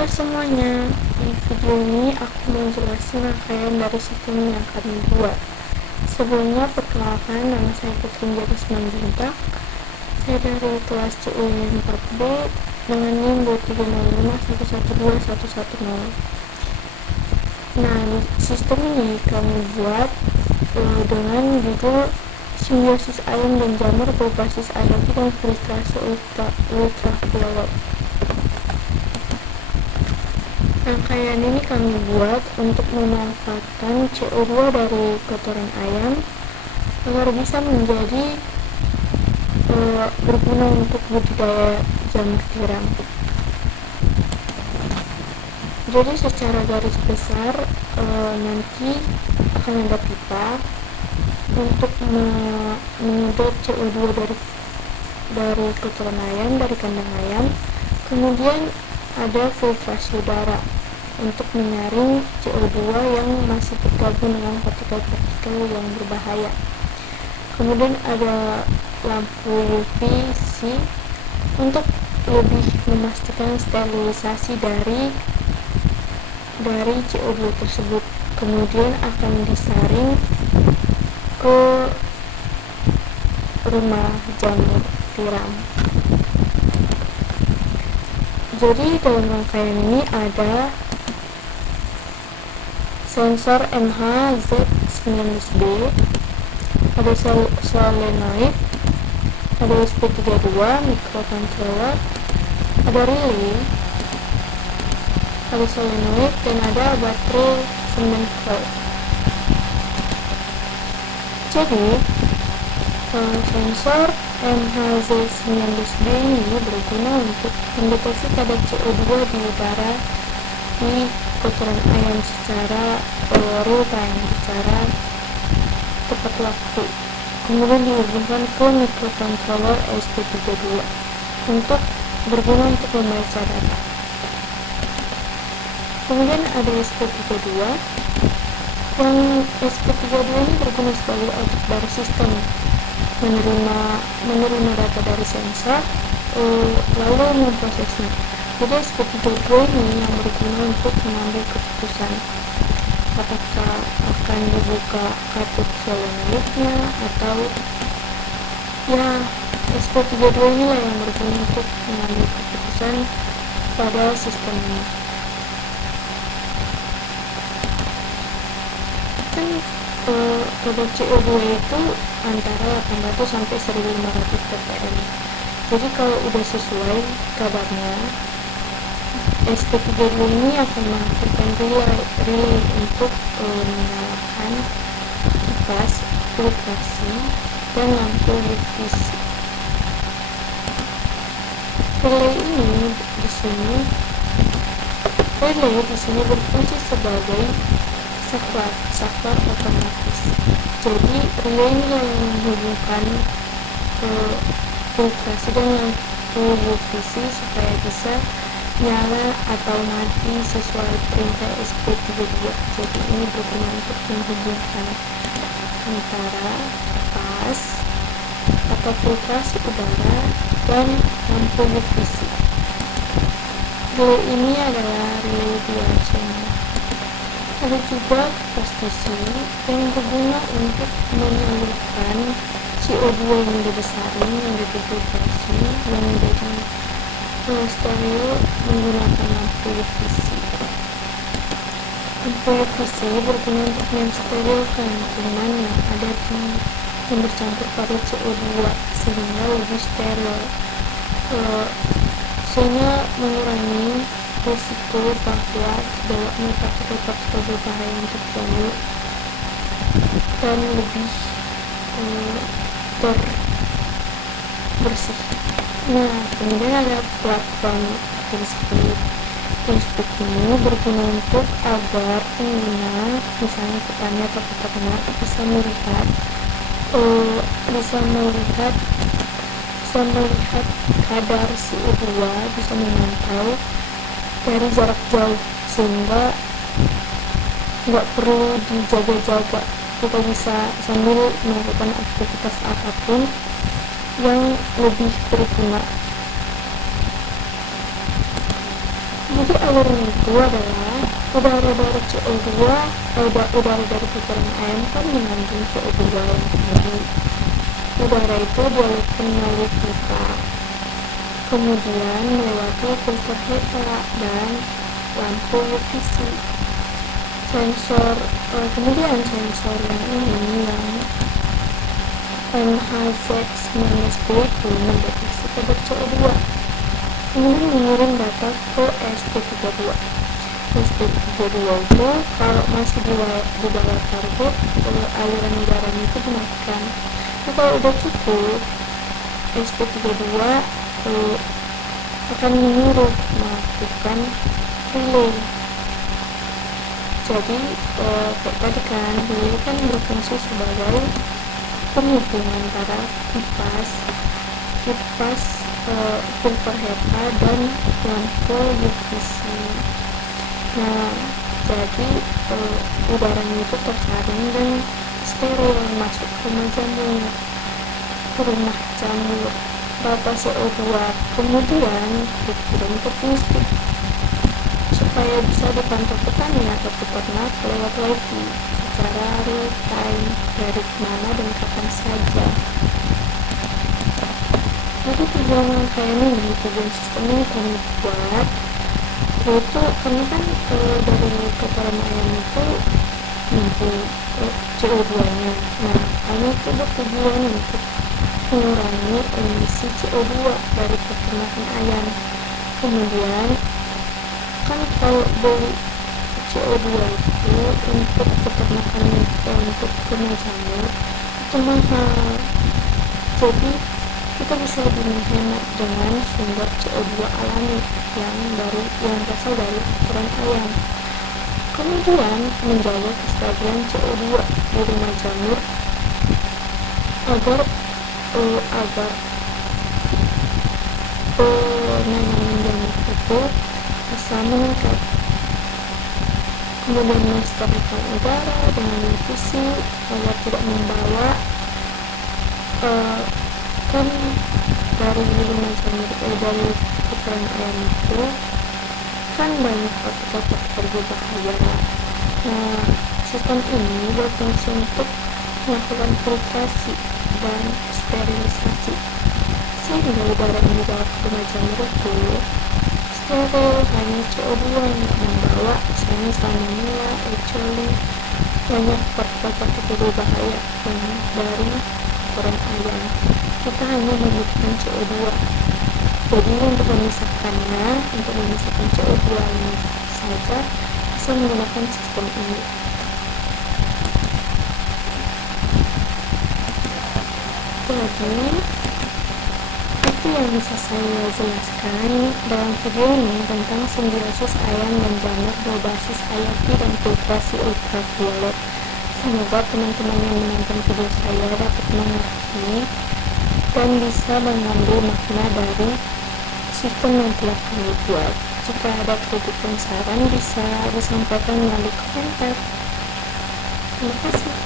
Halo semuanya, di video ini aku mau jelasin rangkaian dari sistem yang kami buat. Sebelumnya perkenalkan, nama saya Putri Jadis Manjuntak. Saya dari kelas CUI 4B dengan NIM 23051121110. Nah, sistem ini kami buat dengan judul simbiosis ayam dan jamur berbasis ayam dan filtrase ultraviolet. Rangkaian ini kami buat untuk memanfaatkan CO2 dari kotoran ayam agar bisa menjadi berguna untuk budidaya jamur tiram. Jadi secara garis besar nanti akan ada pipa untuk menyedot CO2 dari kotoran ayam, dari kandang ayam. Kemudian ada filtrasi udara untuk menyaring CO2 yang masih tergabung dengan partikel-partikel yang berbahaya. Kemudian ada lampu UVC untuk lebih memastikan sterilisasi dari CO2 tersebut. Kemudian akan disaring ke rumah jamur tiram. Jadi dalam rangkaian ini ada sensor MHZ19B, ada solenoid, ada SP32 microcontroller, ada relay, ada solenoid, dan ada baterai 9 volt. Jadi sensor MHZ19B ini berguna untuk mendeteksi kadar CO2 di udara di kotoran ayam secara real time, secara tepat waktu. Kemudian dihubungkan ke microcontroller SP32 untuk berguna untuk membaca data. Kemudian ada SP32 yang SP32 ini berguna sebagai output dari sistem, menerima data dari sensor lalu memprosesnya. Jadi SP32 ini yang berguna untuk mengambil keputusan apakah akan dibuka katup solenoidnya atau SP32 inilah yang berguna untuk mengambil keputusan pada sistem ini. Kadar CO2 itu antara 800 sampai 1500 ppm. Jadi kalau udah sesuai kadarnya, SP32 ini akan mengaktifkan relay untuk menyalakan kipas, filtrasi, dan lampu UVC. Relay di sini berfungsi sebagai saklar otomatis. Jadi relay ini yang menghubungkan filtrasi dan lampu UVC supaya bisa nyala atau mati sesuai perintah SP32. Jadi ini berguna untuk menghubungkan antara kipas atau filtrasi udara dan lampu UVC. Relay ini adalah relay dual channel. Ada juga kipas DC yang berguna untuk menyalurkan CO2 yang dibesarin, yang difiltrasi, yang menjadi stereo menggunakan lampu UVC. Lampu UVC berguna untuk mensterilkan kuman yang ada yang bercampur pada CO2 sehingga lebih steril, sehingga mengurangi risiko bahwa terdapat partikel-partikel berbahaya untuk jamur dan lebih bersih. Nah, kemudian ada platform TeamSpeak ini berguna untuk agar pengguna, misalnya petani atau peternak, bisa melihat kadar CO2, bisa memantau dari jarak jauh sehingga nggak perlu dijaga-jaga, kita bisa sambil melakukan aktivitas apapun yang lebih berguna. Jadi alurnya itu adalah udara dari CO2, udara dari kotoran ayam kan mengandung CO2 yang tinggi. Udara itu dialirkan melalui pipa, kemudian melewati filter HEPA dan lampu UVC. Kemudian sensor yang ini yang NHZ-B itu mendeteksi kadar CO2, kemudian mengirim data ke sp32. sp32 itu kalau masih di bawah target, aliran udaranya itu dimatikan. Nah, kalau udah cukup, sp32 akan menyuruh melakukan relay. Jadi tadi kan relay kan berfungsi sebagai penghubung antara kipas filter HEPA dan lampu UVC. Nah, jadi udaranya itu tersaring dan steril masuk ke rumah jamur. Data CO2 kemudian dikirim ke plastik supaya bisa dipantau petani atau peternak lewat wifi secara real time dari mana dan kapan saja. Jadi tujuan sistem ini kami buat yaitu karena kan dari kotoran ayam itu CO2 nya. Nah, kami itu bertujuan untuk mengurangi emisi CO2 dari peternakan ayam. Kemudian kan kalau beli CO2 itu untuk peternakan untuk kena jamur itu mahal, jadi kita bisa lebih menghemat dengan sumber CO2 alami yang berasal dari kotoran ayam. Kemudian menjaga kestabilan CO2 di rumah jamur agar penanaman jamur itu bisa meningkat. Kemudian mensterilkan udara dengan UVC agar tidak membawa kan dari rumah jamur dari kotoran ayam itu kan banyak partikel-partikel berbahaya. Nah, sistem ini berfungsi untuk melakukan filtrasi dan sterilisasi sehingga udara yang dibawa ke rumah jamur itu steril, hanya CO2 yang membawa misalnya salmonella, E. coli, banyak partikel-partikel berbahaya dari kotoran ayam. Kita hanya membutuhkan CO2. Jadi untuk memisahkan CO2 ini saja bisa menggunakan sistem ini. Jadi itu yang bisa saya jelaskan dalam video ini tentang simbiosis ayam dan jamur berbasis IoT dan filtrasi ultraviolet. Semoga teman-teman yang menonton video saya dapat mengerti dan bisa mengambil makna dari sistem yang telah kami buat. Jika ada kritik dan saran bisa disampaikan melalui komentar. Terima kasih.